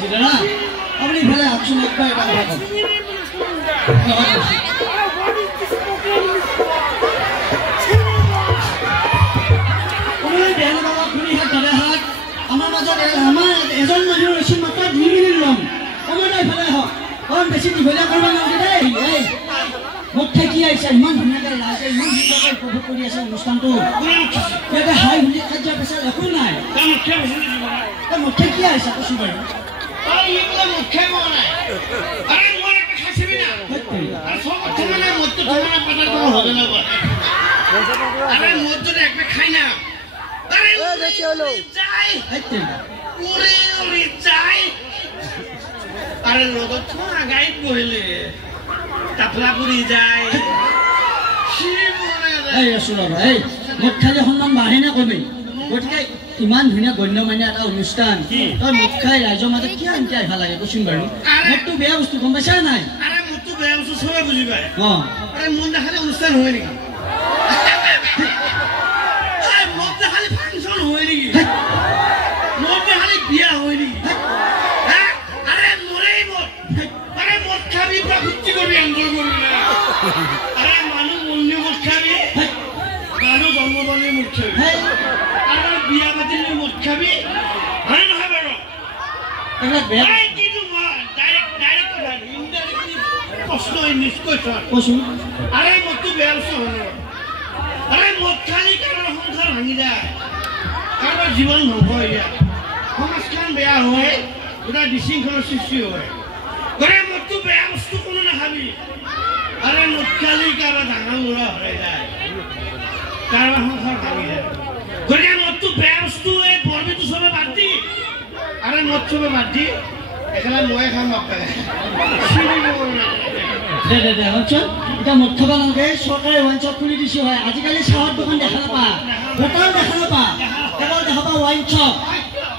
বুঝলে না আপনি ফেলে আছেন একবার এটা কথা ওই বেলা বাবা খুনি হাত ধরে হাত আমার মাজত আমার এজন মানুহ ৰৈছিল মাত্ৰ 2 মিনিট লম আমালৈ ফেলে হ কোন বেছি দিবলা কৰিব নালাগে দেই এই মোক ঠেকি আইছে ইমান ধুনীয়াকে লাজে ইমান ধুনীয়াকে উপভোগ কৰি আছে অনুষ্ঠানটো ইয়াতে হাই হুলি খাদ্য পেছা একো নাই মোক ঠেকি আইছে কৈছো বাৰু এইগুলো মুখে মনে আরে মোর একটা খাসিবি না আর সব কথা মানে মত তোমার পাতার কোনো হবে না আরে মোর যদি একটা খাই না আরে ও যাচ্ছে হলো যাই ওরে ওরে যাই আরে লোক তো আগাই কইলে তাপলা পুরি যায় কি মনে এই শুনো এই মুখ খালি সম্মান বাঢ়ে না কমে গতিকে ইমান ধুনীয়া গণ্যমান্য এটা অনুষ্ঠান তই মুখ খাই ৰাইজৰ মাজত কি আনকি আহিব লাগে কৈছোন বাৰু মোৰতো বেয়া বস্তু গম পাইছা নাই আৰে মোৰতো বেয়া বস্তু চবে বুজি পায় আৰে মন দেখালে অনুষ্ঠান হয় নেকি আৰে মন দেখালে ফাংচন হয় নেকি মন দেখালে বিয়া হয় নেকি আৰে মৰেই মত আৰে মত খাবি প্ৰকৃতি কৰি এনজয় কৰিবি আৰে মানুহ মন্দিৰ মত খাবি মানুহ জন্মবালী মত খাবি বিয়া পাতিলে মদ খাবি হয় নহয় বাৰু এটা বেয়া কিন্তু ডাইৰেক্ট কথা ইনডাইৰেক্টলি প্ৰশ্ন নিশ্চয় কৈছো আৰে মদটো বেয়া বস্তু হয় আৰে মদ খালি কাৰোবাৰ সংসাৰ ভাঙি যায় কাৰোবাৰ জীৱন ধ্বংস হৈ যায় সমাজখন বেয়া হয় গোটা বিশৃংখলৰ সৃষ্টি হয় গতিকে মদটো বেয়া বস্তু কোনো নাখাবি আৰে মদ খালি কাৰোবাৰ ডাঙৰ ল'ৰা হৰাই যায় কাৰোবাৰ সংসাৰ ভাঙি যায় গতিকে মদটো বেয়া বস্তু এই বৰবিটো চবে বাদ দি আৰে মদ চবে বাদ দি একেলা ময়ে খাম বাপে দে অঞ্চল এতিয়া মদ খাব নালাগে চৰকাৰে ৱাইন শ্বপ খুলি দিছে হয় আজিকালি চাহৰ দোকান দেখা নাপা হোটেল দেখা নাপা কেৱল দেখা পা ৱাইন শ্বপ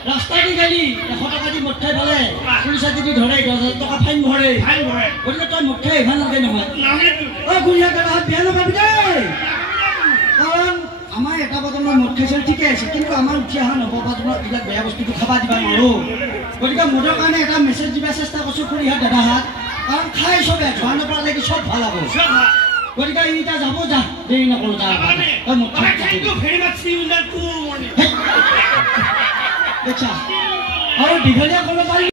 ৰাস্তা দি গাড়ী 100 টকা দি মদ খাই পালে পুলিচে যদি ধৰে 10,000 টকা ফাইন ভৰে গতিকে তই মদ খাই ভাল নালাগে নহয় অ গুৰিয়া গেলা বেয়া নাপাবি দেই কাৰণ আমাৰ এটা বৰ্তমান মদ খাইছিল ঠিকে আছে কিন্তু আমাৰ উঠি অহা নৱপ্ৰজন্মক এইবিলাক বেয়া বস্তুটো খাবা দিবা নোৱাৰো গতিকে মদৰ কাৰণে এটা মেছেজ দিবা চেষ্টা কৰিছো খুৰীহাত দাদাহাত কাৰণ খাই চবে খোৱা নপৰা লাগি চব ভাল হ'ব গতিকে এইটা যাব যা দেৰি নকৰো যা দেখছা আৰু দীঘলীয়া কৰিব পাৰি